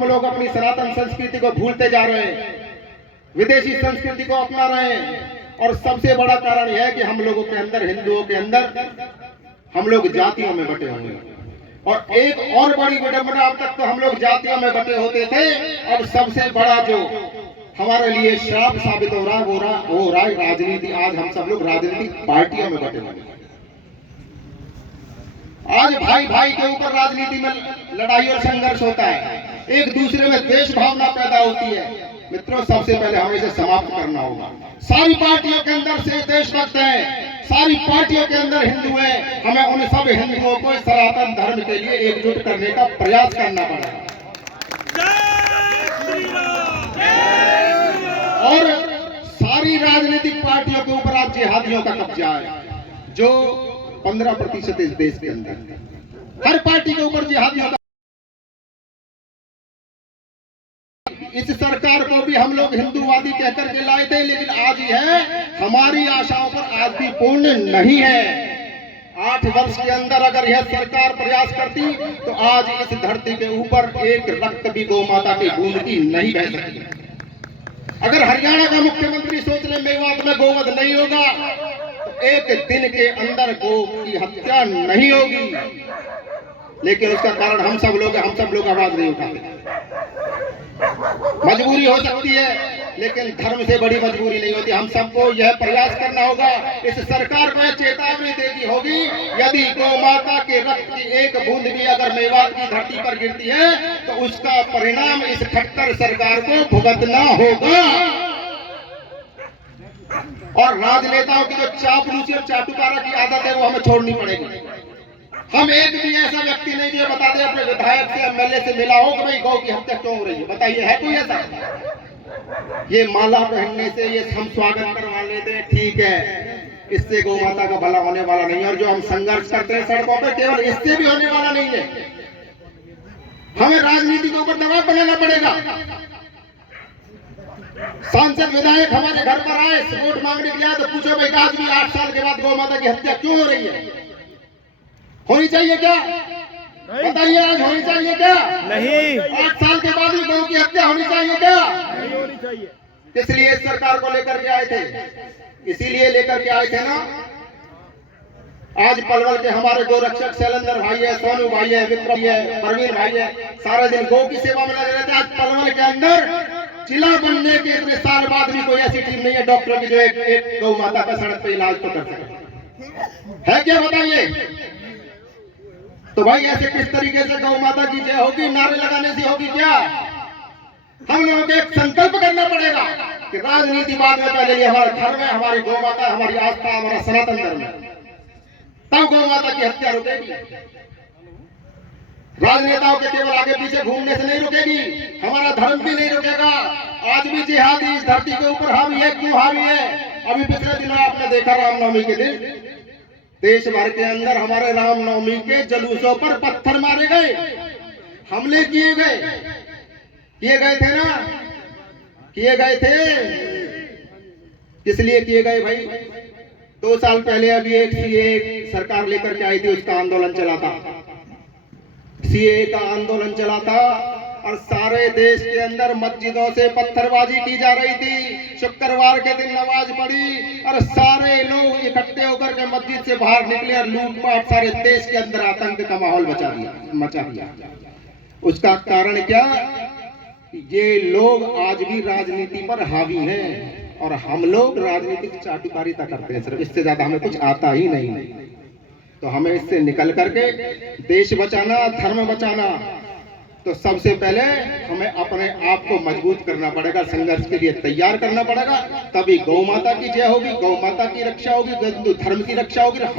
हम लोग अपनी सनातन संस्कृति को भूलते जा रहे हैं, विदेशी संस्कृति को अपना रहे हैं। और सबसे बड़ा कारण यह है कि हम लोगों के अंदर, हिंदुओं के अंदर हम लोग जातियों में बटे हुए हैं। और एक और बड़ी विडंबना, अब तक तो हम लोग जातियों में बटे होते थे, अब सबसे बड़ा जो हमारे लिए श्राप साबित हो रहा है वो रहा है राजनीति। आज हम सब लोग राजनीतिक पार्टियों में बटे हुए हैं। आज भाई भाई के ऊपर राजनीति में लड़ाई और संघर्ष होता है, एक दूसरे में द्वेष भावना पैदा होती है। मित्रों, सबसे पहले हमें इसे समाप्त करना होगा। सारी पार्टियों के अंदर से देशभक्त हैं, सारी पार्टियों के अंदर हिंदू हैं। हमें उन सब हिंदुओं को सनातन धर्म के लिए एकजुट करने का प्रयास करना पड़ेगा। और सारी राजनीतिक पार्टियों के ऊपर आज जिहादियों का कब्जा है, जो 15% इस देश के अंदर। हर पार्टी के ऊपर जिहादियों का। इस सरकार को भी हम लोग हिंदूवादी कहकर के लाए थे, लेकिन आज है हमारी आशाओं पर आज भी पूर्ण नहीं है। 8 वर्ष के अंदर अगर यह सरकार प्रयास करती तो आज इस धरती के ऊपर एक रक्त भी गौ माता की बूंद की नहीं बह सकती। अगर हरियाणा का मुख्यमंत्री सोच ले मेवात में गोवध नहीं होगा तो एक दिन के अंदर गौ की हत्या नहीं होगी, लेकिन उसका कारण हम सब लोग आवाज नहीं उठाते। मजबूरी हो सकती है, लेकिन धर्म से बड़ी मजबूरी नहीं होती। हम सबको यह प्रयास करना होगा, इस सरकार को चेतावनी देनी होगी, यदि गौ माता के रक्त की एक बूंद भी अगर मेवात की धरती पर गिरती है तो उसका परिणाम इस खट्टर सरकार को भुगतना होगा। और राजनेताओं की जो चापलूसी और चाटुकारा की आदत है वो हमें छोड़नी पड़ेगी। हम एक भी ऐसा व्यक्ति नहीं जो बता दे अपने विधायक से, एमएलए से मिला हो कि भाई गौ की हत्या क्यों हो रही है, बताइए है कोई ऐसा? ये माला पहनने से, ये हम स्वागत करवा लेते हैं, ठीक है, इससे गौ माता का भला होने वाला नहीं है। और जो हम संघर्ष करते हैं सड़कों पर, केवल इससे भी होने वाला नहीं है। हमें राजनीति के ऊपर दबाव बनाना पड़ेगा। सांसद विधायक हमारे घर पर आए वोट मांगने के लिए, तो पूछो भाई आज भी 8 साल के बाद गौ माता की हत्या क्यों हो रही है? होनी चाहिए क्या? बताइए, आज होनी चाहिए क्या? नहीं। 8 साल के बाद भी गौ की हत्या होनी चाहिए क्या? नहीं होनी चाहिए। इसलिए इस सरकार को लेकर के आए थे, इसीलिए लेकर के आए थे ना। आज पलवल के हमारे गोरक्षक शैलेंद्र भाई है, सोनू भाई है, विक्रम भाई है, परवीन भाई है, सारे दिन गौ की सेवा में लगे रहते हैं। आज पलवल के अंदर जिला बनने के इतने साल बाद भी कोई ऐसी टीम नहीं है डॉक्टर की जो एक गौ माता का सड़क पे इलाज तो कर सके, है क्या? बताइए। तो भाई ऐसे किस तरीके से गौ माता की जय होगी? नारे लगाने से होगी क्या? हम लोगों को एक संकल्प करना पड़ेगा कि राजनीति बाद में, पहले ये हमारा धर्म है, हमारी गौ माता, हमारी आस्था, हमारा सनातन धर्म है, तब गौ माता की हत्या रुकेगी। राजनेताओं के केवल आगे पीछे घूमने से नहीं रुकेगी, हमारा धर्म भी नहीं रुकेगा। आज भी जिहादी इस धरती के ऊपर हावी है। क्यों हावी है? अभी पिछले दिनों आपने देखा, रामनवमी के दिन देश भर के अंदर हमारे रामनवमी के जुलूसों पर पत्थर मारे गए, हमले किए गए थे ना, किए गए थे। किस लिए किए गए भाई? 2 साल पहले अभी एक सीए सरकार लेकर के आई थी, उसका आंदोलन चला था, सीए का आंदोलन चला था, और सारे देश के अंदर मस्जिदों से पत्थरबाजी की जा रही थी। शुक्रवार के दिन नमाज पढ़ी और सारे लोग इकट्ठे होकर के मस्जिद से बाहर निकले और लूटपाट, सारे देश के अंदर आतंक का माहौल मचा दिया। उसका कारण क्या? ये लोग आज भी राजनीति पर हावी हैं और हम लोग राजनीतिक चाटुकारिता करते हैं, सिर्फ इससे ज्यादा हमें कुछ आता ही नहीं। तो हमें इससे निकल करके देश बचाना, धर्म बचाना, तो सबसे पहले हमें अपने आप को मजबूत करना पड़ेगा, संघर्ष के लिए तैयार करना पड़ेगा, तभी गौ माता की जय होगी, गौ माता की रक्षा होगी, हिंदू धर्म की रक्षा होगी।